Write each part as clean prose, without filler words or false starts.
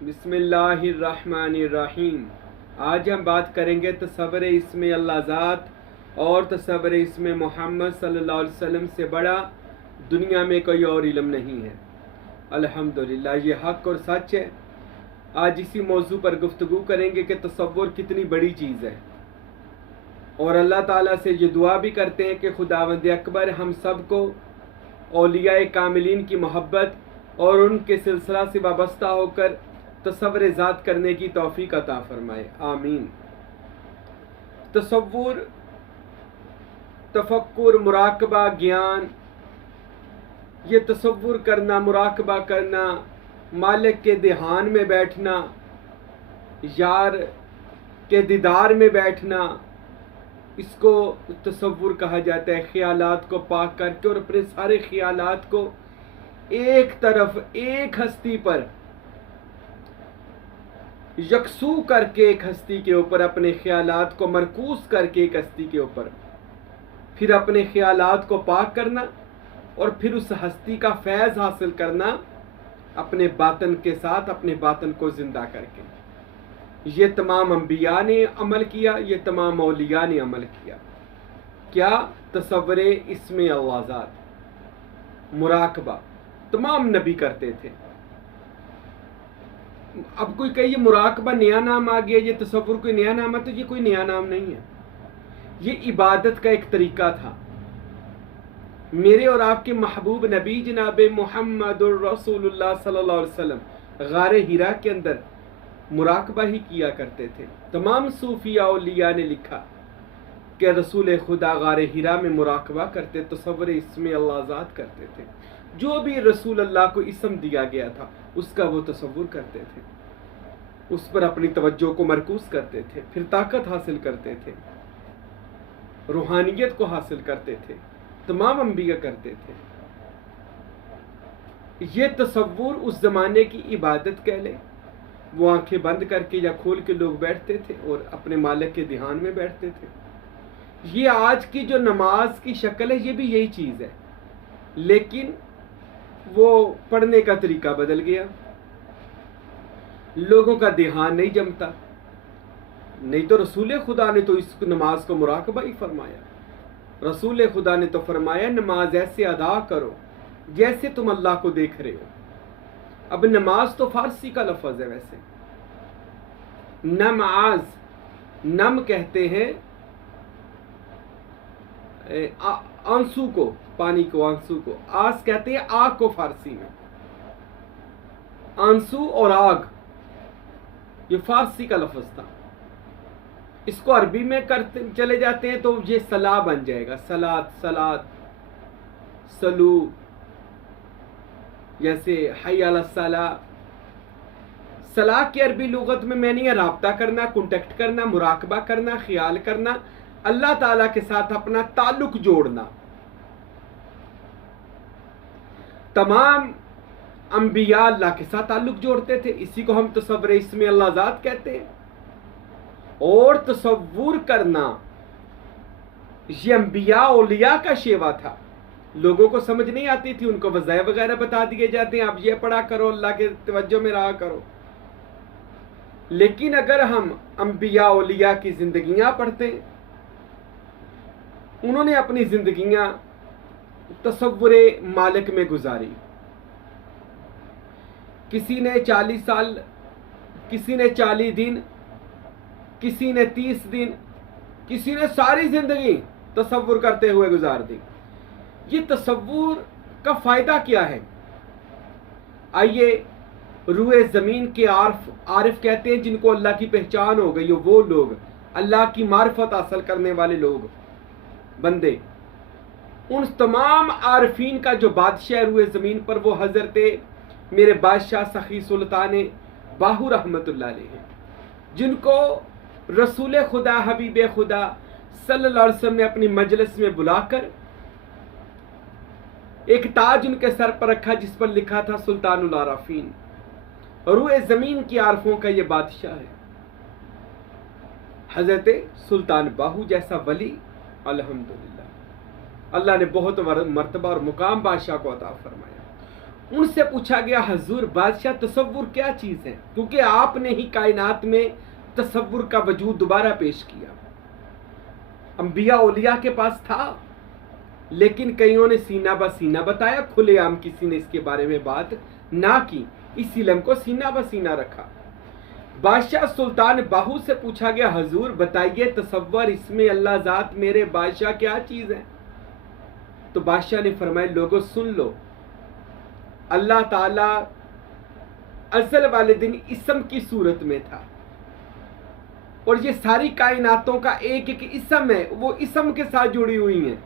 बिस्मिल्लाहिर्रहमानिर्रहीम। आज हम बात करेंगे तसव्वुर इस्म अल्लाह ज़ात और तसव्वुर इस्म मोहम्मद सल्लल्लाहु अलैहि वसल्लम से बड़ा दुनिया में कोई और इल्म नहीं है। अल्हम्दुलिल्लाह, ये हक और सच है। आज इसी मौजू पर गुफ्तगू करेंगे कि तसव्वुर कितनी बड़ी चीज़ है, और अल्लाह ताला से ये दुआ भी करते हैं कि खुदावंद अकबर हम सब को औलिया कामिलीन की मोहब्बत और उनके सिलसिला से वाबस्ता होकर तसव्वुर ज़ात करने की तौफीक अता फरमाए, आमीन। तसव्वुर, तफक्कुर, मुराकबा, ज्ञान, ये तसव्वुर करना, मुराकबा करना, मालिक के ध्यान में बैठना, यार के दीदार में बैठना, इसको तसव्वुर कहा जाता है। ख्यालात को पाक करके और अपने सारे ख्यालात को एक तरफ, एक हस्ती पर यकसू करके, एक हस्ती के ऊपर अपने ख्यालात को मरकूज करके एक हस्ती के ऊपर, फिर अपने ख्यालात को पाक करना और फिर उस हस्ती का फैज़ हासिल करना अपने बातन के साथ, अपने बातन को जिंदा करके। ये तमाम अंबिया ने अमल किया, ये तमाम औलिया ने अमल किया। क्या? तसव्वुर इस्म अल्लाह ज़ात, मुराकबा तमाम नबी करते थे। अब कोई कहे ये मुराकबा नया नाम आ गया, ये तसव्वुर कोई नया नाम है, तो ये कोई नया नाम नहीं है। ये इबादत का एक तरीका था। मेरे और आपके महबूब नबी जनाब मुहम्मदुर रसूलुल्लाह सल्लल्लाहु अलैहि वसल्लम गारे हिरा के अंदर मुराकबा ही किया करते थे। तमाम सूफिया औलिया ने लिखा कि रसूल खुदा गारे हिरा में मुराकबा करते, तसव्वुर इस्म अल्लाह ज़ात करते थे। जो भी रसूल अल्लाह को इस्म दिया गया था उसका वो तसव्वुर करते थे, उस पर अपनी तवज्जो को मरकूज करते थे, फिर ताकत हासिल करते थे, रूहानियत को हासिल करते थे। तमाम अंबिया करते थे। ये तसव्वुर उस जमाने की इबादत कह ले, वो आंखें बंद करके या खोल के लोग बैठते थे और अपने मालिक के ध्यान में बैठते थे। ये आज की जो नमाज की शक्ल है, ये भी यही चीज़ है, लेकिन वो पढ़ने का तरीका बदल गया, लोगों का ध्यान नहीं जमता। नहीं तो रसूल खुदा ने तो इस नमाज को मुराकबा ही फरमाया। रसूल खुदा ने तो फरमाया नमाज ऐसे अदा करो जैसे तुम अल्लाह को देख रहे हो। अब नमाज तो फारसी का लफ्ज है, वैसे नमाज, नम कहते हैं आंसू को, पानी को, आंसू को। आस कहते हैं आग को फारसी में। आंसू और आग ये फारसी का लफ्ज था। इसको अरबी में करते चले जाते हैं तो ये सला बन जाएगा। सलात, सलात, सलू, जैसे हय अला सला। सला की अरबी लुगत में मैंने यह राब्ता करना, कॉन्टेक्ट करना, मुराकबा करना, ख्याल करना, अल्लाह ताला के साथ अपना ताल्लुक जोड़ना। तमाम अंबिया अल्लाह के साथ ताल्लुक जोड़ते थे। इसी को हम तसव्वुर इस्म अल्लाह ज़ात कहते हैं। और तसव्वुर करना ये अंबिया औलिया का शेवा था। लोगों को समझ नहीं आती थी, उनको वज़ाइफ वगैरह बता दिए जाते हैं, आप ये पढ़ा करो, अल्लाह के तवज्जो में रहा करो। लेकिन अगर हम अंबिया औलिया की जिंदगियां पढ़ते, उन्होंने अपनी जिंदगियां तसव्वुर मालिक में गुजारी। किसी ने 40 साल, किसी ने 40 दिन, किसी ने 30 दिन, किसी ने सारी जिंदगी तसव्वुर करते हुए गुजार दी। ये तसव्वुर का फायदा क्या है? आइए, रूए जमीन के आरिफ कहते हैं जिनको अल्लाह की पहचान हो गई हो, वो लोग, अल्लाह की मार्फत हासिल करने वाले लोग, बंदे, उन तमाम आरिफीन का जो बादशाह रूए जमीन पर वो हजरत मेरे बादशाह सखी सुल्तान बाहू रहमतुल्लाह अलैह हैं, जिनको रसूल खुदा, हबीब खुदा सल्लल्लाहु अलैहि वसल्लम ने अपनी मजलिस में बुलाकर एक ताज उनके सर पर रखा जिस पर लिखा था सुल्तानुल आरफीन। रूए जमीन की आरफों का ये बादशाह है हजरत सुल्तान बाहू जैसा वली। अल्हम्दुलिल्लाह, अल्लाह ने बहुत मर्तबा और मुकाम बादशाह को अता फरमाया। उनसे पूछा गया हजूर बादशाह तसव्वुर क्या चीज है, क्योंकि आपने ही कायनात में तसव्वुर का वजूद दोबारा पेश किया। अंबिया औलिया के पास था, लेकिन कईयों ने सीना ब सीना बताया, खुलेआम किसी ने इसके बारे में बात ना की, इस इल्म को सीना ब सीना रखा। बादशाह सुल्तान बाहू से पूछा गया हजूर बताइए तसव्वुर इसमें अल्लाह जात मेरे बादशाह क्या चीज है। तो बादशाह ने फरमाया लोगों सुन लो, अल्लाह ताला अज़ल वाले दिन इसम की सूरत में था, और ये सारी कायनातों का एक एक इसम है, वो इसम के साथ जुड़ी हुई हैं।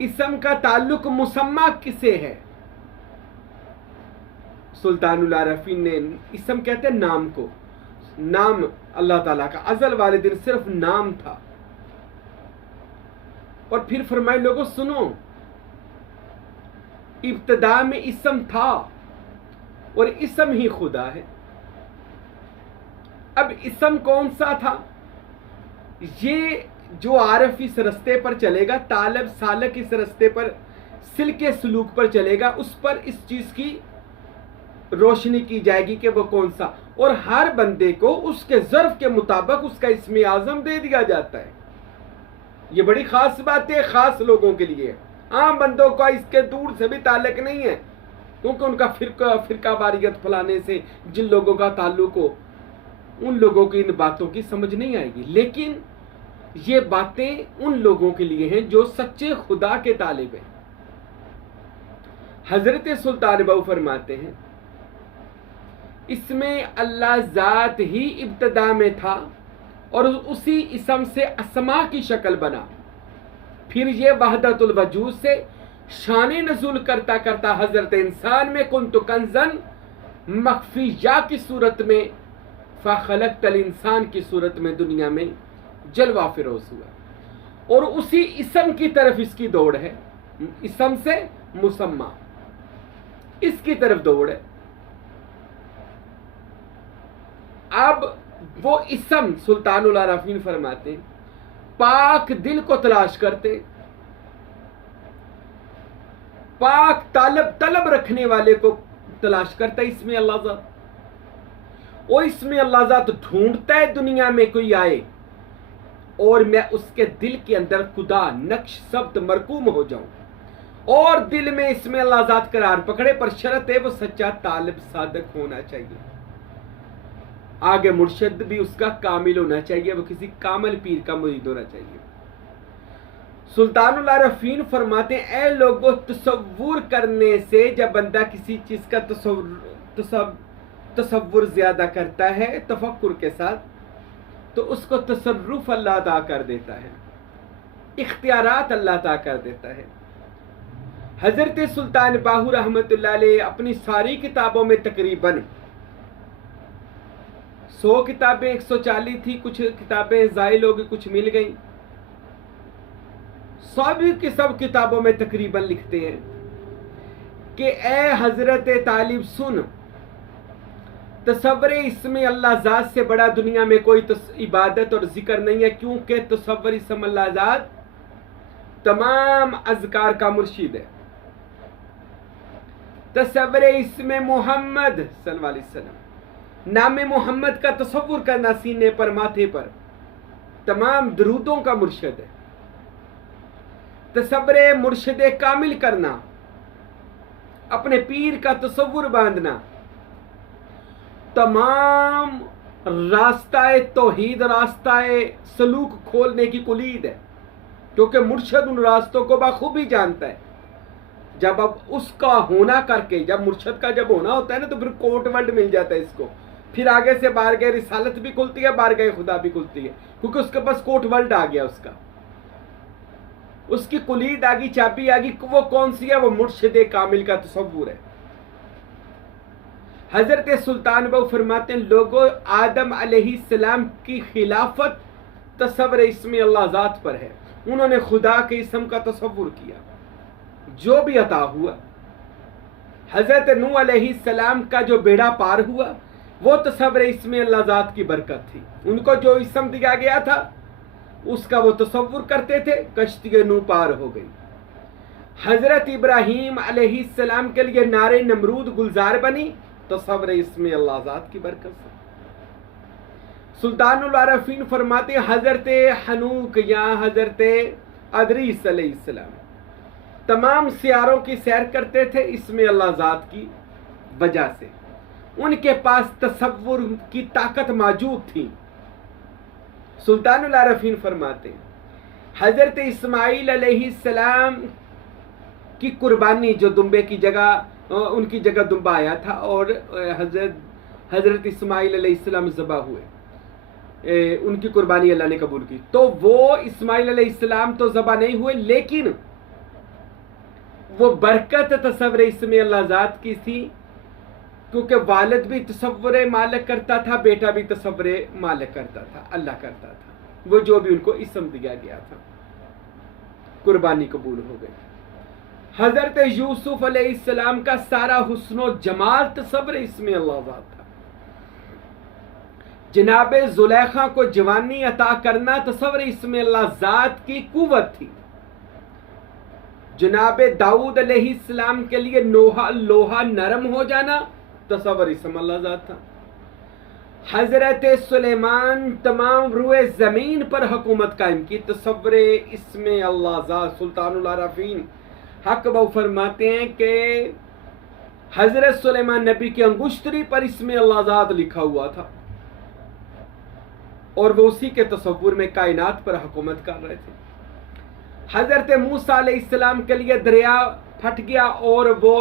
इसम का ताल्लुक मुसम्मा किसे है? सुल्तानुल आरफीन ने इसम कहते हैं नाम को, नाम अल्लाह ताला का अज़ल वाले दिन सिर्फ नाम था। और फिर फरमाए लोगों सुनो, इब्तिदा में इसम था और इसम ही खुदा है। अब इसम कौन सा था? ये जो आरफ इस रस्ते पर चलेगा, तालब सालक इस रस्ते पर सिल्के सलूक पर चलेगा, उस पर इस चीज की रोशनी की जाएगी कि वो कौन सा, और हर बंदे को उसके ज़र्फ के मुताबिक उसका इस्म आज़म दे दिया जाता है। ये बड़ी खास बात है, खास लोगों के लिए। आम बंदों का इसके दूर से भी ताल्लुक नहीं है, क्योंकि उनका फिरका वारियत फलाने से जिन लोगों का ताल्लुक हो, उन लोगों की इन बातों की समझ नहीं आएगी। लेकिन ये बातें उन लोगों के लिए हैं जो सच्चे खुदा के तालिब हैं। हजरत सुल्तान बाहू फरमाते हैं इसमें अल्लाह जात ही इब्तिदा में था और उसी इसम से अस्मा की शक्ल बना, फिर ये वहदतुल वजूद से शाने नज़ुल करता करता हजरत इंसान में कुन्तु कंजन मख्फिया की सूरत में फ़खलक़तल इंसान की सूरत में दुनिया में जलवा फिरोज हुआ। और उसी इसम की तरफ इसकी दौड़ है, इसम से मुसम्मा इसकी तरफ दौड़ है। अब वो इसम सुल्तानुल आरफीन फरमाते हैं पाक दिल को तलाश करते, पाक तलब रखने वाले को तलाश करता है इसमें अल्लाह ज़ात, और इसमें अल्लाह ज़ात ढूंढता है दुनिया में कोई आए और मैं उसके दिल के अंदर खुदा नक्श शब्द मरकूम हो जाऊं, और दिल में इसमें अल्लाह ज़ात करार पकड़े, पर शर्त है वो सच्चा तालिब सादक होना चाहिए। आगे मुर्शिद भी उसका कामिल होना चाहिए, वो किसी कामिल पीर का मुरीद होना चाहिए। सुल्तानुल आरफीन फरमाते हैं ऐ लोगों, तसव्वुर करने से जब बंदा किसी चीज का तसव्वुर ज्यादा करता है तफक्कुर के साथ, तो उसको तसर्रुफ अल्लाह अता कर देता है, इख्तियारात अल्लाह अता कर देता है। हजरत सुल्तान बाहू रहमतुल्लाह अलैह अपनी सारी किताबों में तकरीबन 100 किताबें 140 थी, कुछ किताबें ज़ाइल हो गई, कुछ मिल गई, की सब किताबों में तकरीबन लिखते हैं कि ए हजरत तालिब सुन, तसव्वुर इसमें अल्लाह ज़ात से बड़ा दुनिया में कोई इबादत और जिक्र नहीं है, क्योंकि तसव्वुर इसम अल्लाह ज़ात तमाम अज़कार का मुर्शिद है। तसव्वुर इसमें मोहम्मद सल्लल्लाहु अलैहि वसल्लम, नाम मोहम्मद का तसव्वुर करना सीने पर माथे पर तमाम दरूदों का मुर्शिद है। तसव्वुर मुर्शिद कामिल करना, अपने पीर का तसव्वुर बांधना, तमाम रास्ताए तौहीद रास्ताए सलूक खोलने की कुलीद है, क्योंकि मुर्शिद उन रास्तों को बखूबी जानता है। जब अब उसका होना करके, जब मुर्शिद का जब होना होता है ना, तो फिर कोट वर्ड मिल जाता है इसको, फिर आगे से बारगाह रिसालत भी खुलती है, बारगाह खुदा भी खुलती है, क्योंकि उसके पास कोट वर्ड आ गया, उसकी कुलीद आ गई, चाबी आ गई। वो कौन सी है? वो मुर्शिद कामिल का तसव्वुर है। हजरत सुल्तान बाहू फरमाते हैं लोगों, आदम अलैहिस्सलाम की खिलाफत तसव्वुर इसमें अल्लाह ज़ात पर है, उन्होंने खुदा के इसम का तसव्वुर किया, जो भी अता हुआ। हजरत नूह अलैहिस्सलाम का जो बेड़ा पार हुआ वो तसव्वुर इसमें अल्लाह ज़ात की बरकत थी, उनको जो इसम दिया गया था उसका वो तसव्वुर करते थे, कश्ती नूह पार हो गई। हजरत इब्राहीम अलैहिस्सलाम के लिए नारे नमरूद गुलजार बनी, तसव्वुर इसमें अल्लाह ज़ात की बरकत से। सुल्तानुल आरफीन फरमाते हजरत हनूक या हजरत अदरीस अलैहिस्सलाम तमाम सियारों की सैर करते थे, इसमें अल्लाह ज़ात की वजह से। उनके पास तसव्वुर की ताकत मौजूद थी। सुल्तानुल आरफीन फरमाते हजरत इस्माइल अलैहिस्सलाम की कुर्बानी, जो दुम्बे की जगह उनकी जगह दुम्बा आया था और हजरत इस्माइल अलैहिस्सलाम ज़बा हुए, उनकी कुर्बानी अल्लाह ने कबूल की। तो वो इस्माइल अलैहिस्सलाम तो ज़बा नहीं हुए, लेकिन वो बरकत तसव्वुर इसमें अल्लाह ज़ात की थी, क्योंकि वालिद भी तसव्वुर मालिक करता था, बेटा भी तसव्वुर मालिक करता था, अल्लाह करता था। वो जो भी उनको इसम दिया गया था, कुर्बानी कबूल हो गई। हजरत यूसुफ अलैहिस्सलाम का सारा हुस्नो जमाल तसव्वुर इसमें अल्लाह ज़ात था। जनाबे जुलेखा को जवानी अता करना तसव्वुर इसमें अल्लाह ज़ात की कुव्वत थी। जनाबे दाऊद अलैहिस्सलाम के लिए लोहा नरम हो जाना तसव्वुर इसमें अल्लाह ज़ात था। हजरत सुलेमान तमाम रुए ज़मीन पर हुकूमत कायम की, तसव्वुर इसमें अल्लाह ज़ात। सुल्तानुल आरफीन हक बहु फरमाते हैं कि हजरत सुलेमान नबी की अंगुश्तरी पर इसमें अल्लाह ज़ात लिखा हुआ था और वो उसी के तसव्वुर में कायनात पर हुकूमत कर रहे थे। हजरत मूसा अलैहिस्सलाम के लिए दरिया फट गया और वो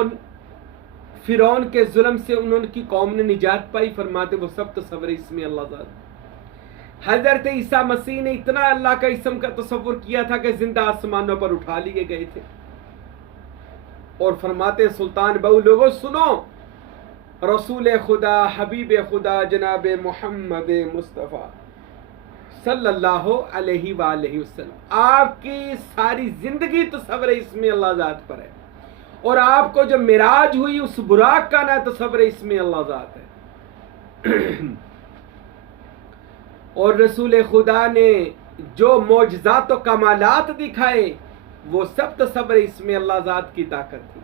फिरौन के जुल्म से उनकी कौम ने निजात पाई, फरमाते वो सब तसव्वुर इसमें अल्लाह ज़ात। हजरत ईसा मसीह ने इतना अल्लाह का इसम का तसव्वुर किया था कि जिंदा आसमानों पर उठा लिए गए थे। और फरमाते सुल्तान बहु लोगों सुनो, रसूल खुदा हबीब खुदा जनाब मोहम्मद मुस्तफ़ा सल्लल्लाहु अलैहि वसल्लम आपकी सारी जिंदगी तसव्वुर इसमें अल्लाह ज़ात पर है, और आपको जो मिराज हुई उस बुराक का ना तसव्वुर इसमें अल्लाह ज़ात है। और रसूल खुदा ने जो मौजज़ात और कमालात दिखाए वो सब तसव्वुर इसमें अल्लाह ज़ात की ताकत थी।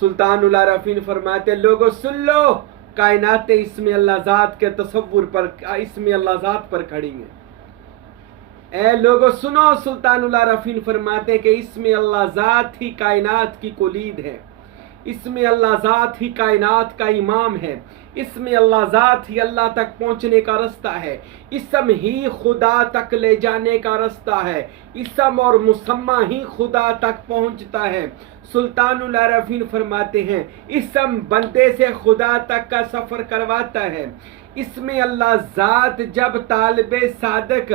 सुल्तानुल आरफीन फरमाते लोगों सुन लो, कायनात इसमें अल्लाह ज़ात के तसव्वुर पर, इसमें अल्लाह ज़ात पर खड़ी है। ए लोगों सुनो, सुल्तानुल आरफीन फरमाते कि इसमें अल्लाह ज़ात ही कायनात की कुलीद है, इसमें अल्लाह ज़ात ही कायनात का इमाम है, इसमें अल्लाह ज़ात ही अल्लाह तक पहुंचने का रास्ता है, इसम ही खुदा तक ले जाने का रास्ता है, इसम और मुसम्मा ही खुदा तक पहुंचता है। सुल्तानुल आरफीन फरमाते हैं इसम बंदे से खुदा तक का सफ़र करवाता है। इसमें अल्लाह ज़ात जब तालिबे सादक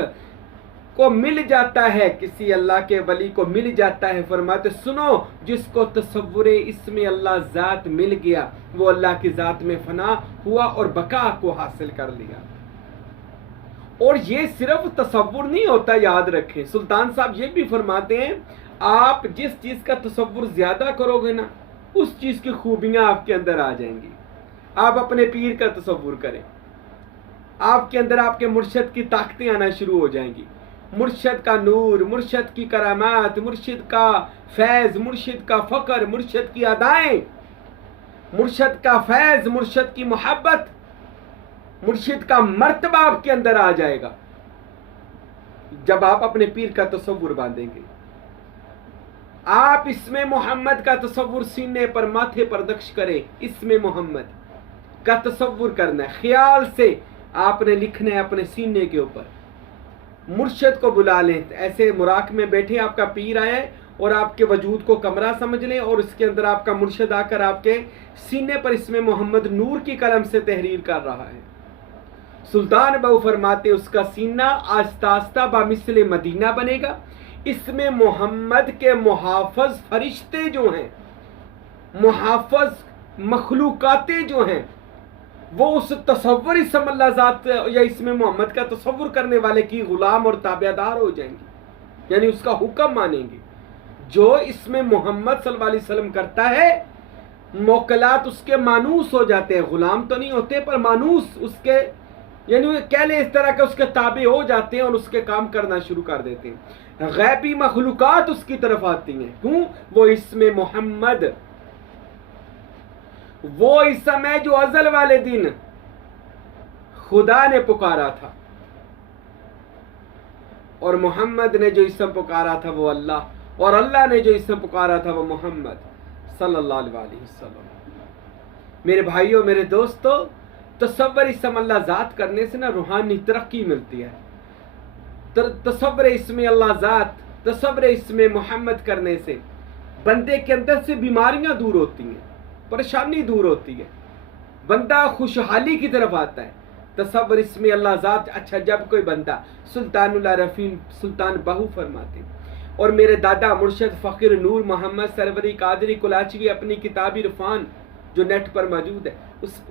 को मिल जाता है, किसी अल्लाह के वली को मिल जाता है, फरमाते सुनो जिसको तसव्वुर इसमें अल्लाह ज़ात मिल गया वो अल्लाह की ज़ात में फना हुआ और बका को हासिल कर लिया। और ये सिर्फ तसव्वुर नहीं होता, याद रखें। सुल्तान साहब ये भी फरमाते हैं आप जिस चीज़ का तसव्वुर ज़्यादा करोगे ना, उस चीज़ की खूबियाँ आपके अंदर आ जाएंगी। आप अपने पीर का तसव्वुर करें, आपके अंदर आपके मुर्शद की ताकतें आना शुरू हो जाएंगी। मुर्शद का नूर, मुर्शद की करामात, मुर्शिद का फैज़, मुर्शिद का फ़क्र, मुर्शद की अदाएं, मुर्शद का फैज़, मुर्शद की मोहब्बत, मुर्शिद का मर्तबा आपके अंदर आ जाएगा जब आप अपने पीर का तसव्वुर बांधेंगे। आप इसमें मोहम्मद का तसव्वुर सीने पर, माथे पर नक्श करें। इसमें मोहम्मद का तसव्वुर करना है, ख्याल से आपने लिखना है अपने सीने के ऊपर। मुर्शद को बुला लें, ऐसे मुराक में बैठे आपका पीर आए और आपके वजूद को कमरा समझ लें और इसके अंदर आपका मुर्शद आकर आपके सीने पर इसमें मोहम्मद नूर की कलम से तहरीर कर रहा है। सुल्तान बहु फरमाते उसका सीना आस्ता आस्ता बामिसले मदीना बनेगा। इसमें मोहम्मद के मुहाफ़िज़ फरिश्ते जो हैं, मुहाफ़िज़ मखलूकातें जो हैं, वो उस तसव्वुर इसम अल्लाह ज़ात या इसमें मोहम्मद का तसव्वुर करने वाले की गुलाम और ताबेदार हो जाएंगे, यानी उसका हुक्म मानेंगे। जो इसमें मोहम्मद सल्लल्लाहु अलैहि वसल्लम करता है, मौकलात उसके मानूस हो जाते हैं, गुलाम तो नहीं होते पर मानूस, उसके यानी कह ले इस तरह के उसके ताबे हो जाते हैं और उसके काम करना शुरू कर देते हैं। गैबी मखलूकात उसकी तरफ आती हैं। क्यों? वो इसमें मोहम्मद, वो इसम है जो अजल वाले दिन खुदा ने पुकारा था, और मोहम्मद ने जो इसम पुकारा था वो अल्लाह, और अल्लाह ने जो इसम पुकारा था वो मोहम्मद सल्लल्लाहु अलैहि वसल्लम। मेरे भाइयों, मेरे दोस्तों, तसव्वुर इसम अल्लाह ज़ात करने से ना रूहानी तरक्की मिलती है। तसव्वुर इसमें अल्लाह ज़ात, तसव्वुर इसमें मोहम्मद करने से बंदे के अंदर से बीमारियां दूर होती हैं, परेशानी दूर होती है, बंदा खुशहाली की तरफ आता है। तसव्वुर इसमें अल्लाह ज़ात। अच्छा, जब कोई बंदा सुल्तानुल आरफीन सुल्तान बाहू फरमाते, और मेरे दादा मुर्शद फ़कीर नूर मोहम्मद सरवरी कादरी कुलाचवी अपनी किताब इरफान जो नेट पर मौजूद है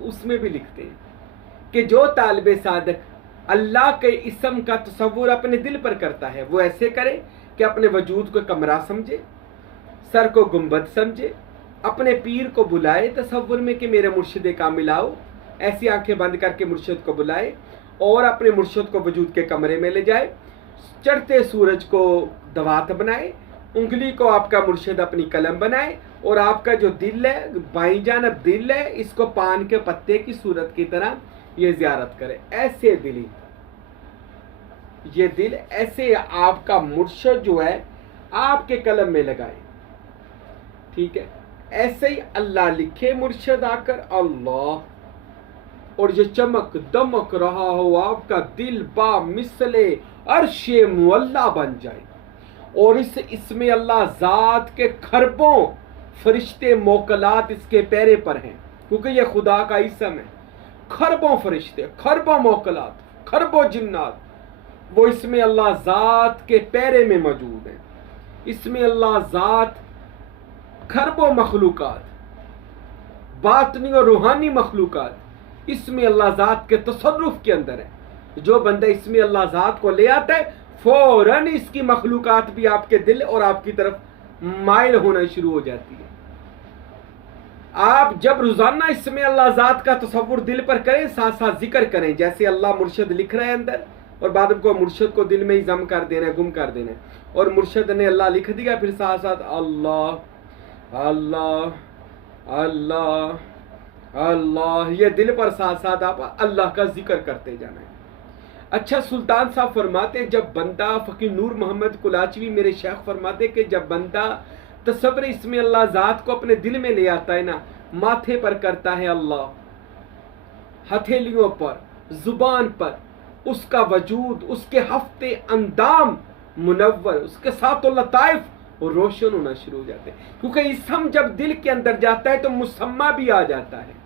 उसमें भी लिखते हैं कि जो तालिबे सादक अल्लाह के इसम का तसव्वुर अपने दिल पर करता है, वो ऐसे करे कि अपने वजूद को कमरा समझे, सर को गुंबद समझे, अपने पीर को बुलाए तसव्वुर में कि मेरे मुर्शिद कामिल आओ, ऐसी आंखें बंद करके मुर्शिद को बुलाए और अपने मुर्शिद को वजूद के कमरे में ले जाए, चढ़ते सूरज को दवात बनाए, उंगली को आपका मुर्शिद अपनी कलम बनाए, और आपका जो दिल है, बाईं जानब दिल है, इसको पान के पत्ते की सूरत की तरह ये ज़ियारत करे। ऐसे दिल, ये दिल ऐसे आपका मुर्शिद जो है आपके कलम में लगाए, ठीक है। ऐसे ही अल्लाह लिखे मुर्शिद आकर अल्लाह, और ये चमक दमक रहा हो आपका दिल बा मिसले अर्शे मुअल्ला बन जाए, और इसमें अल्लाह ज़ात के खरबों फरिश्ते मोकलात इसके पैरे पर हैं, क्योंकि ये खुदा का इसम है। खरबों फरिश्ते, खरबों मोकलात, खरबों जिन्नात, वो इसमें अल्लाह ज़ात के पैरे में मौजूद हैं। इसमें अल्लाह ज़ात खरबों मखलूकात, बातनी और रूहानी मखलूकात इसमें अल्लाह ज़ात के तसर्रुफ के अंदर है। जो बंदा इसमें अल्लाह ज़ात को ले आता है, फौरन इसकी मखलूकात भी आपके दिल और आपकी तरफ माइल होना शुरू हो जाती है। आप जब रोजाना इसमें अल्लाह ज़ात का तसव्वुर दिल पर करें, साथ साथ जिक्र करें, जैसे अल्लाह मुर्शिद लिख रहे हैं अंदर, और बाद को मुर्शिद को दिल में ही जम कर देना है, गुम कर देना है, और मुर्शिद ने अल्लाह लिख दिया, फिर साथ साथ अल्लाह अल्लाह अल्लाह अल्लाह, ये दिल पर साथ साथ आप अल्लाह का जिक्र करते जाना है। अच्छा, सुल्तान साहब फरमाते हैं, जब बंदा, फ़कीर नूर मोहम्मद कुलाचवी मेरे शेख फरमाते कि जब बंदा तसव्वुर इसमें अल्लाह ज़ात को अपने दिल में ले आता है ना, माथे पर करता है अल्लाह, हथेलियों पर, जुबान पर, उसका वजूद, उसके हफ्ते अंदाम मुनव्वर, उसके साथ लताइफ और रोशन होना शुरू हो जाते हैं, क्योंकि इसम जब दिल के अंदर जाता है तो मुसम्मा भी आ जाता है।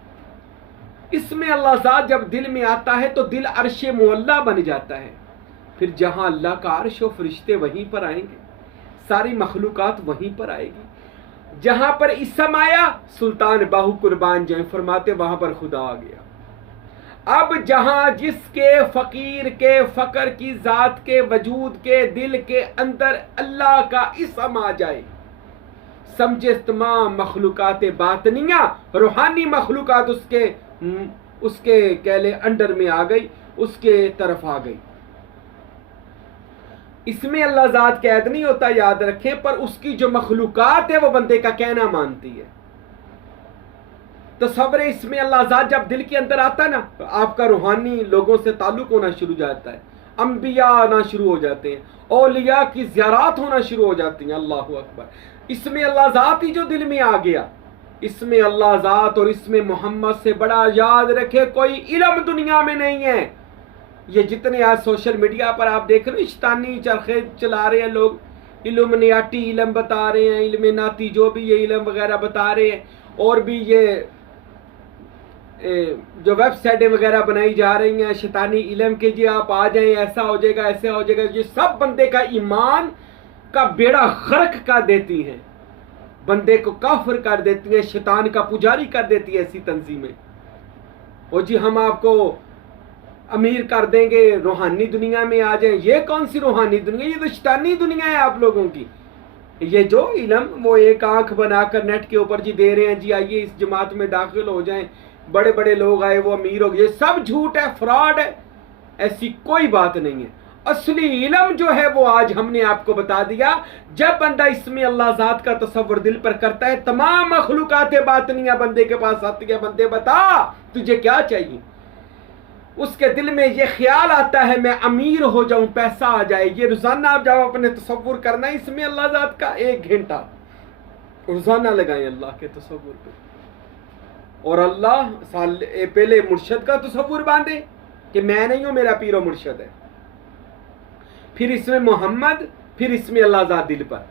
इसमें अल्लाह ज़ात जब दिल में आता है तो दिल अर्शे मुअल्ला बन जाता है। फिर जहां अल्लाह का अर्श और फरिश्ते वहीं पर आएंगे, सारी मखलूकात वहीं पर आएगी। जहां पर इसम आया, सुल्तान बाहू कुर्बान जाए फरमाते वहां पर खुदा आ गया। अब जहां जिसके फकीर के फकर की जात के वजूद के दिल के अंदर अल्लाह का इसम आ जाए, समझे तमाम मखलूकात बातनिया, रूहानी मखलूकात उसके कहले अंडर में आ गई, उसके तरफ आ गई। इसमें अल्लाह ज़ात कैद नहीं होता, याद रखें, पर उसकी जो मखलूकात है वो बंदे का कहना मानती है। तसव्वुर इसमें अल्लाह ज़ात जब दिल के अंदर आता है ना, तो आपका रूहानी लोगों से ताल्लुक होना शुरू हो जाता है, अंबिया आना शुरू हो जाते हैं, औलिया की ज़ियारत होना शुरू हो जाती हैं। अल्लाह अकबर। इसमें अल्लाह ज़ात ही जो दिल में आ गया, इसमें अल्लाह ज़ात और इसमें मोहम्मद से बड़ा, याद रखे, कोई इल्म दुनिया में नहीं है। ये जितने आज सोशल मीडिया पर आप देख रहे हो, शैतानी चरखे चला रहे हैं लोग, इल्यूमिनाटी इल्म बता रहे हैं, इल्म नाती जो भी ये इल्म वगैरह बता रहे हैं, और भी ये जो वेबसाइटें वगैरह बनाई जा रही हैं शैतानी इल्म के, जी आप आ जाएं, ऐसा हो जाएगा, ऐसा हो जाएगा, ये सब बंदे का ईमान का बेड़ा गर्क कर देती हैं, बंदे को काफिर कर देती हैं, शैतान का पुजारी कर देती है ऐसी तंजीमें। और जी हम आपको अमीर कर देंगे, रूहानी दुनिया में आ जाए। ये कौन सी रूहानी दुनिया, ये तो शैतानी दुनिया है आप लोगों की। ये जो इल्म वो एक आंख बनाकर नेट के ऊपर जी दे रहे हैं, जी आइए इस जमात में दाखिल हो जाएं, बड़े बड़े लोग आए वो अमीर हो गए, ये सब झूठ है, फ्रॉड है। ऐसी कोई बात नहीं है। असली इल्म जो है वो आज हमने आपको बता दिया। जब बंदा इसमें अल्लाह ज़ात का तसव्वुर दिल पर करता है, तमाम मखलूकात बातनिया बंदे के पास आती है, बंदे बता तुझे क्या चाहिए। उसके दिल में ये ख्याल आता है मैं अमीर हो जाऊं, पैसा आ जाए। ये रोजाना आप जाओ अपने तसव्वुर करना इसमें अल्लाह ज़ात का 1 घंटा रोजाना लगाएं अल्लाह के तसव्वुर पे, और अल्लाह साल पहले मुर्शद का तसव्वुर बांधे कि मैं नहीं हूं, मेरा पीरो मुर्शद है। फिर इसमें मोहम्मद, फिर इसमें अल्लाह ज़ात दिल पर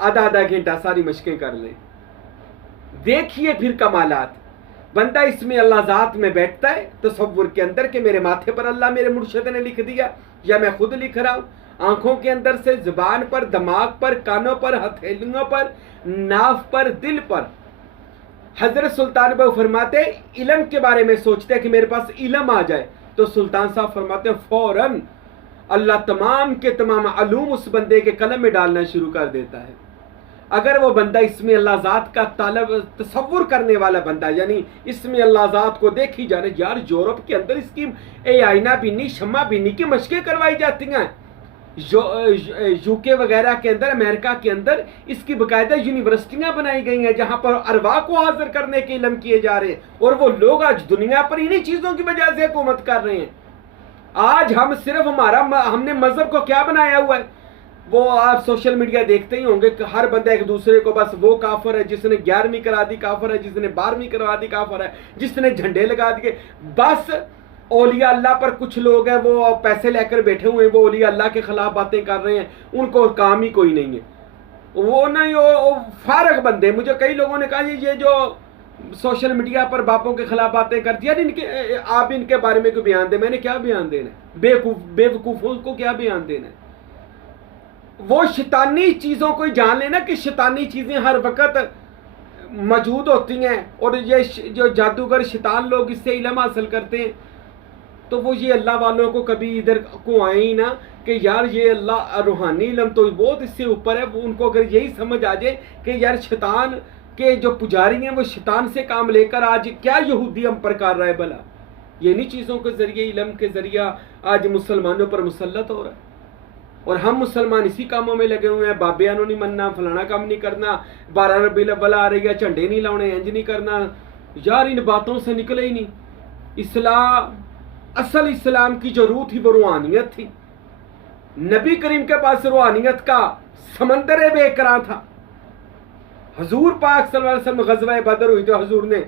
आधा आधा घंटा सारी मशकें कर लें। देखिए फिर कमालात। बंदा इसमें अल्लाह ज़ात में बैठता है तसव्वुर के अंदर कि मेरे माथे पर अल्लाह मेरे मुर्शद ने लिख दिया या मैं खुद लिख रहा हूं। आंखों के अंदर से जुबान पर, दिमाग पर, कानों पर, हथेलियों पर, नाफ पर, दिल पर। हजरत सुल्तान बाबू फरमाते इल्म के बारे में सोचते हैं कि मेरे पास इल्म आ जाए, तो सुल्तान साहब फरमाते हैं फौरन अल्लाह तमाम के तमाम अलूम उस बंदे के कलम में डालना शुरू कर देता है। अगर वो बंदा इसमें अल्लाह ज़ात का तालब तसव्वुर करने वाला बंदा, यानी इसमें अल्लाह ज़ात को देखी जाने, यार यूरोप के अंदर इसकी आईना बीनी, शम्मा बीनी की मशकें करवाई जाती हैं। यूके वगैरह के अंदर, अमेरिका के अंदर इसकी बाकायदा यूनिवर्सिटियां बनाई गई हैं जहां पर अरवा को हाजिर करने के इल्म किए जा रहे हैं, और वो लोग आज दुनिया पर इन्हीं चीजों की वजह से हुकूमत कर रहे हैं। आज हम सिर्फ हमने मजहब को क्या बनाया हुआ है, वो आप सोशल मीडिया देखते ही होंगे कि हर बंदा एक दूसरे को बस वो काफर है जिसने 11वीं करा दी, काफर है जिसने 12वीं करवा दी, काफर है जिसने झंडे लगा दिए। बस औलिया अल्लाह पर कुछ लोग हैं वो पैसे लेकर बैठे हुए हैं, वो औलिया अल्लाह के खिलाफ बातें कर रहे हैं, उनको काम ही कोई नहीं है। वो नहीं, वो फारग बंदे। मुझे कई लोगों ने कहा ये जो सोशल मीडिया पर बापों के खिलाफ बातें करती है, इनके आप इनके बारे में कोई बयान दे। मैंने क्या बयान देना है? बेवकूफों को क्या बयान देना है? वो शैतानी चीजों को जान लेना कि शैतानी चीजें हर वक्त मौजूद होती हैं, और ये जो जादूगर शैतान लोग इससे इल्म हासिल करते हैं, तो वो ये अल्लाह वालों को कभी इधर को आए ही ना कि यार ये अल्लाह रूहानी इल्म तो बहुत इससे ऊपर है। वो उनको अगर यही समझ आ जाए कि यार शैतान के जो पुजारी हैं वो शैतान से काम लेकर आज क्या यहूदी हम पर कर रहा है भला, ये नहीं चीज़ों के जरिए, इल्म के जरिया आज मुसलमानों पर मुसल्लत हो रहा है। और हम मुसलमान इसी कामों में लगे हुए हैं, बाबियानों नहीं मनना, फलाना काम नहीं करना, 12 रबीउल अव्वल आ रही है, झंडे नहीं लाने, इंज नहीं करना। यार इन बातों से निकले ही नहीं। इस्लाम, असल इस्लाम की जो रूह थी वो रूहानियत थी। नबी करीम के पास रूहानियत का समंदर बेकरां था। हजूर पाक सल्लल्लाहु अलैहि वसल्लम गज़वा बदर हुई तो हजूर ने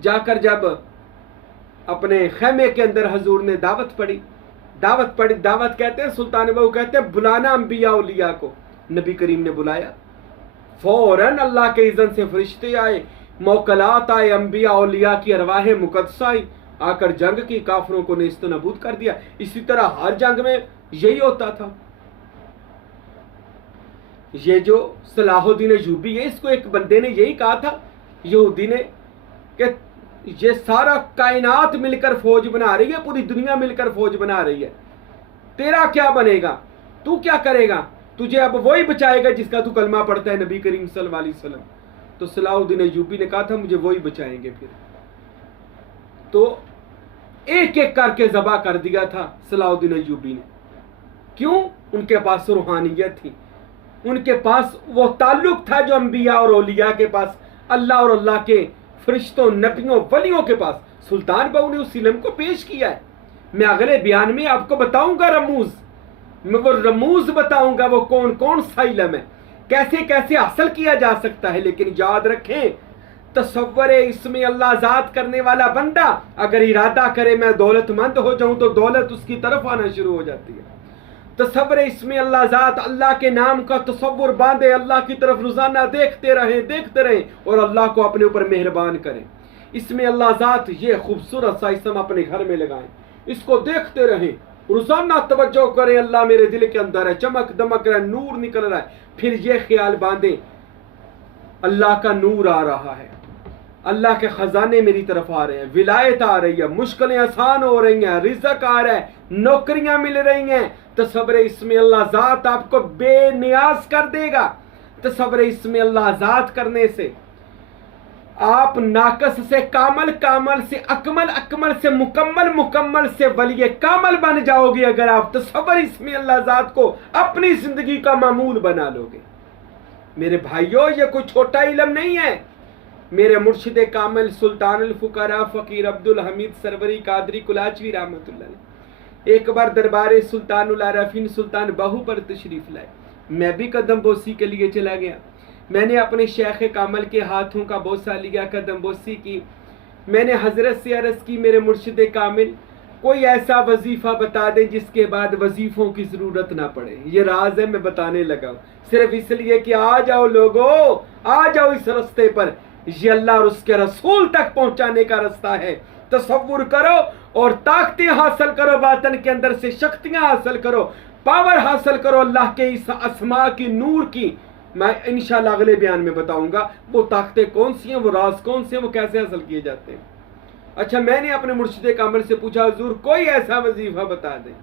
जाकर जब अपने खेमे के अंदर हजूर ने दावत पढ़ी, दावत कहते हैं, सुल्तान बाबू कहते हैं बुलाना अंबिया औलिया को। नबी करीम ने बुलाया, फौरन अल्लाह के इज़्ज़त से फरिश्ते आए, मौकलात आए, अंबिया औलिया की अरवाह मुक़द्दसा आई, आकर जंग की, काफरों को नेस्त नबूद कर दिया। इसी तरह हर जंग में यही होता था। ये जो सलाहुद्दीन अय्यूबी है, इसको एक बंदे ने यही कहा था यहूदी ने कि ये सारा कायनात मिलकर फौज बना रही है, पूरी दुनिया मिलकर फौज बना रही है, तेरा क्या बनेगा, तू क्या करेगा, तुझे अब वही बचाएगा जिसका तू कलमा पढ़ता है, नबी करीम सल्लल्लाहु अलैहि वसल्लम। तो सलाहुद्दीन अय्यूबी ने कहा था मुझे वही बचाएंगे। फिर तो एक एक करके ज़बा कर दिया था सलाहुद्दीन अय्यूबी ने। क्यों? उनके पास रूहानियत थी, उनके पास वो ताल्लुक था जो अंबिया और औलिया के पास, अल्लाह और अल्लाह के फरिश्तों, नबियों, वलियों के पास। सुल्तान बाबू ने उस इल्म को पेश किया है। मैं अगले बयान में आपको बताऊंगा रमूज, मैं वो रमूज बताऊंगा, वो कौन कौन सा इल्म है, कैसे कैसे हासिल किया जा सकता है। लेकिन याद रखें, तसव्वुर इसमें अल्लाह ज़ात करने वाला बंदा अगर इरादा करे मैं दौलतमंद हो जाऊं, तो दौलत उसकी तरफ आना शुरू हो जाती है। तसव्वुर इसमें अल्लाह ज़ात, अल्लाह के नाम का तसव्वुर बांधे, अल्लाह की तरफ रोजाना देखते रहें और अल्लाह को अपने ऊपर मेहरबान करें। इसमें अल्लाह ज़ात ये खूबसूरत सा इसम अपने घर में लगाएं, इसको देखते रहें, रोजाना तवज्जो करें, अल्लाह मेरे दिल के अंदर है, चमक दमक रहा है, नूर निकल रहा है। फिर ये ख्याल बांधें अल्लाह का नूर आ रहा है, अल्लाह के खजाने मेरी तरफ आ रहे हैं, विलायत आ रही है, मुश्किलें आसान हो रही हैं, रिज़्क़ आ रहा है, नौकरियां मिल रही हैं। तसव्वुर इसमें अल्लाह ज़ात आपको बेनियाज कर देगा। तसव्वुर इसमें अल्लाह ज़ात करने से आप नाकस से कामल, कामल से अकमल, अकमल से मुकम्मल, मुकम्मल से वली कामल बन जाओगे अगर आप तसव्वुर इस्म अल्लाह ज़ात को अपनी जिंदगी का मामूल बना लोगे। मेरे भाइयों, ये कोई छोटा इल्म नहीं है। मेरे मुर्शिद कामिल सुल्तानुल फुकरा फ़कीर अब्दुल हमीद सरवरी कादरी कुलाचवी रहमतुल्लाह ने एक बार दरबार सुल्तानुल आरफीन सुल्तान बाहू पर तशरीफ़ लाए। मैं भी कदम बोसी के लिए चला गया। मैंने अपने शेख कामल के हाथों का बोसा लिया, कदम बोसी की। मैंने हजरत से अर्ज़ की, मेरे मुर्शिद कामिल कोई ऐसा वजीफ़ा बता दें जिसके बाद वजीफ़ों की ज़रूरत ना पड़े। ये राज है, मैं बताने लगा सिर्फ इसलिए कि आ जाओ लोगों, आ जाओ इस रास्ते पर। ये अल्लाह और उसके रसूल तक पहुंचाने का रास्ता है। तसव्वुर करो और ताकतें हासिल करो, बातन के अंदर से शक्तियां हासिल करो, पावर हासिल करो अल्लाह के इस अस्मा की, नूर की। मैं इंशाल्लाह अगले बयान में बताऊंगा वो ताकतें कौन सी हैं, वो राज कौन से हैं, वो कैसे हासिल किए जाते हैं। अच्छा, मैंने अपने मुर्शिद कामिल से पूछा, हुजूर कोई ऐसा वजीफा बता दें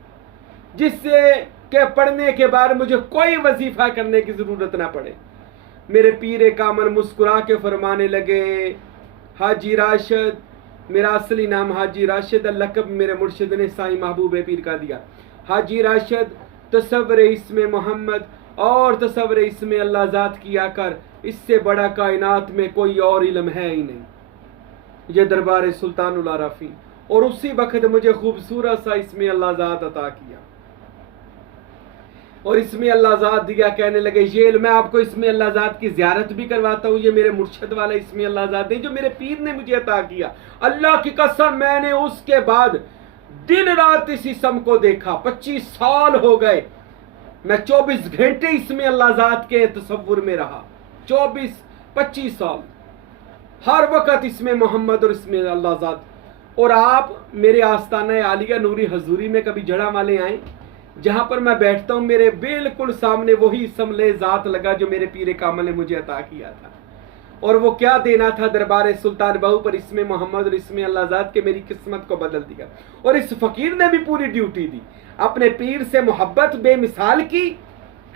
जिससे के पढ़ने के बाद मुझे कोई वजीफा करने की जरूरत ना पड़े। मेरे पीर कामिल मुस्कुरा के फरमाने लगे, हाजी राशिद, मेरा असली नाम हाजी राशिद, लक़ब मेरे मुर्शिद ने साईं महबूब पीर का दिया। हाजी राशिद, तसव्वुर इस्म मोहम्मद और तसव्वुर इस्म अल्लाह ज़ात किया कर, इससे बड़ा कायनात में कोई और इल्म है ही नहीं। ये दरबार सुल्तानुल आरफीन। और उसी वक्त मुझे खूबसूरत सा इस्म अल्लाह ज़ात अता किया और इसमें अल्लाह ज़ात दिया। कहने लगे, ये मैं आपको इसमें अल्लाह ज़ात की ज़ियारत भी करवाता हूँ। ये मेरे मुर्शिद वाला इसमें अल्लाह ज़ात है जो मेरे पीर ने मुझे अता किया। अल्लाह की कसम, मैंने उसके बाद दिन रात इस इसम को देखा। 25 साल हो गए, मैं 24 घंटे इसमें अल्लाह ज़ात के तसव्वुर में रहा। 24-25 साल हर वक्त इसमें मोहम्मद और इसमें अल्लाह ज़ात। और आप मेरे आस्ताना आलिया नूरी हजूरी में कभी जड़ा वाले आए, जहां पर मैं बैठता हूं, मेरे बिल्कुल सामने वही इसम ज़ात लगा जो मेरे पीर कामिल ने मुझे अता किया था। और वो क्या देना था दरबार सुल्तान बाहू पर इसमें मोहम्मद और इसमें अल्लाह ज़ात के मेरी किस्मत को बदल दिया। और इस फकीर ने भी पूरी ड्यूटी दी, अपने पीर से मोहब्बत बेमिसाल की,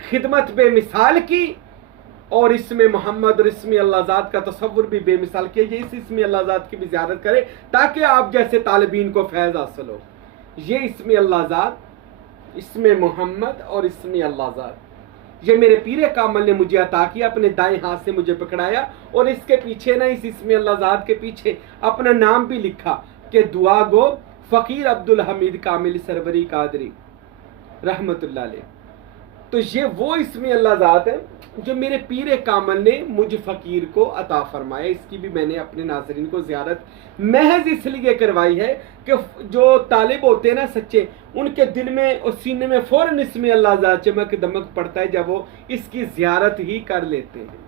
खिदमत बेमिसाल की, और इसमें मोहम्मद और इसमें अल्लाह ज़ात का तसव्वुर भी बेमिसाल किया। ये इसमें अल्लाह ज़ात की भी ज़ियारत करे ताकि आप जैसे तालिबीन को फैज़ हासिल हो। ये इसमें अल्लाह ज़ात, इसमें मोहम्मद और इसमें अल्लाह ज़ात, ये मेरे पीर कामिल ने मुझे अता किया। अपने दाएं हाथ से मुझे पकड़ाया और इसके पीछे ना, इस इसमें अल्लाह ज़ात के पीछे अपना नाम भी लिखा कि दुआ गो फ़कीर अब्दुल हमीद कामिल सरवरी कादरी रहमतुल्लाह अलैह। तो ये वो इसमें अल्लाह ज़ात है जो मेरे पीर कामिल ने मुझ फ़कीर को अता फरमाया। इसकी भी मैंने अपने नाज़रीन को ज़ियारत महज इसलिए करवाई है कि जो तालिब होते हैं ना सच्चे, उनके दिल में और सीने में फ़ौरन इसमें अल्लाह ज़ात चमक दमक पड़ता है जब वो इसकी ज़ियारत ही कर लेते हैं।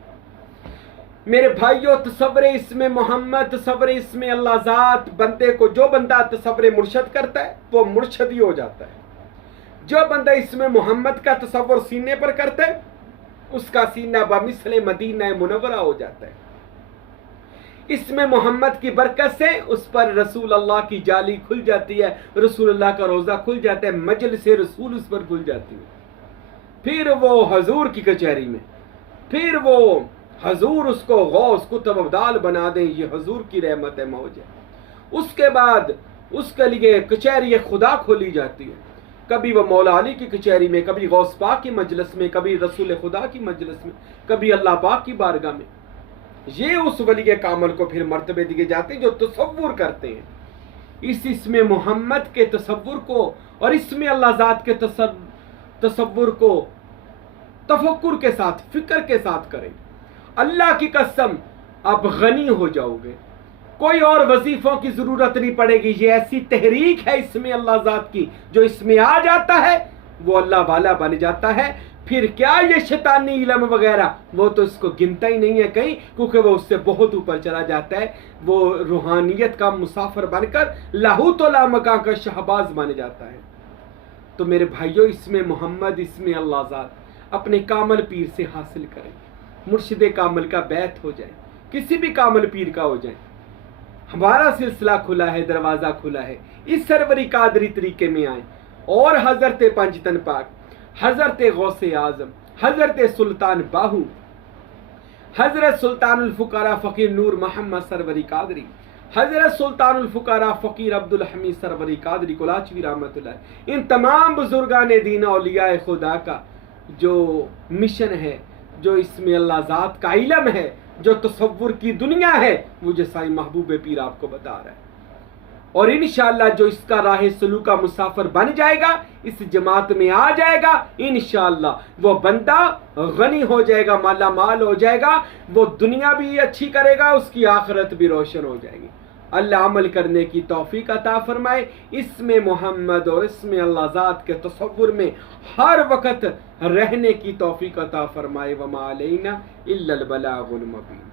मेरे भाइयों, तसव्वुर इसमें मोहम्मद, तसव्वुर इसमें अल्लाह ज़ात, बंदे को जो बंदा तसव्वुर मुर्शद करता है वो मुर्शद ही हो जाता है। जो बंदा इसमें मोहम्मद का तसव्वुर सीने पर करता है उसका सीना बमिसले मदीना मुनव्वरा हो जाता है। इसमें मोहम्मद की बरकत से उस पर रसूल अल्लाह की जाली खुल जाती है, रसूल अल्लाह का रोज़ा खुल जाता है, मजलिस रसूल उस पर खुल जाती है। फिर वो हजूर की कचहरी में, फिर वो हजूर उसको गौस कुतुब अब्दाल बना दें, ये हजूर की रहमत है, मौज है। उसके बाद उसके लिए कचहरी खुदा खोली जाती है। कभी वो मौला अली की कचहरी में, कभी गौस पाक की मजलिस में, कभी रसूल खुदा की मजलिस में, कभी अल्लाह पाक की बारगाह में। ये उस वली कामिल को फिर मर्तबे दिए जाते हैं जो तसव्वुर करते हैं। इस इसमें मोहम्मद के तसव्वुर को और इसमें अल्लाह ज़ात के तसव्वुर को तफक्कुर के साथ, फिक्र के साथ करें। अल्लाह की कसम, आप गनी हो जाओगे, कोई और वजीफों की जरूरत नहीं पड़ेगी। ये ऐसी तहरीक है इसमें अल्लाह ज़ात की, जो इसमें आ जाता है वो अल्लाह वाला बन जाता है। फिर क्या ये शैतानी इल्म वगैरह, वो तो इसको गिनता ही नहीं है कहीं, क्योंकि वो उससे बहुत ऊपर चला जाता है। वो रूहानियत का मुसाफिर बनकर लाहू तो लामका का शहबाज बन जाता है। तो मेरे भाइयों, इसमें मोहम्मद, इसमें अल्लाह ज़ात अपने कामिल पीर से हासिल करें, मुर्शिद कामिल का बैत हो जाए, किसी भी कामिल पीर का हो जाए। हमारा सिलसिला खुला है, दरवाज़ा खुला है, इस सरवरी कादरी तरीके में आए और हज़रत पंजतन पाक, हज़रत गौसे आज़म, हज़रत सुल्तान बाहू, हजरत सुल्तानुल फुकारा फ़कीर नूर मोहम्मद सरवरी कादरी, हजरत सुल्तानुल फुकारा फ़कीर अब्दुल हमीद सरवरी कादरी कोलाचवी रहमतुल्लाह, इन तमाम बुजुर्गान दीन औलिया खुदा का जो मिशन है, जो इसमें अल्लाह ज़ात का इल्म है, जो तसव्वुर की दुनिया है, वो जो साईं महबूब पीर आपको बता रहा है। और इंशाअल्लाह जो इसका राह सलूक का मुसाफिर बन जाएगा, इस जमात में आ जाएगा, इंशाअल्लाह वो बंदा गनी हो जाएगा, माला माल हो जाएगा, वो दुनिया भी अच्छी करेगा, उसकी आखिरत भी रोशन हो जाएगी। अल्लाह अमल करने की तौफीक अता फरमाए, इसमें मोहम्मद और इसमें अल्लाह ज़ात के तसव्वुर में हर वक्त रहने की तौफीक अता फरमाए। वमा अलैना इल्लल बलागुल मुबीन।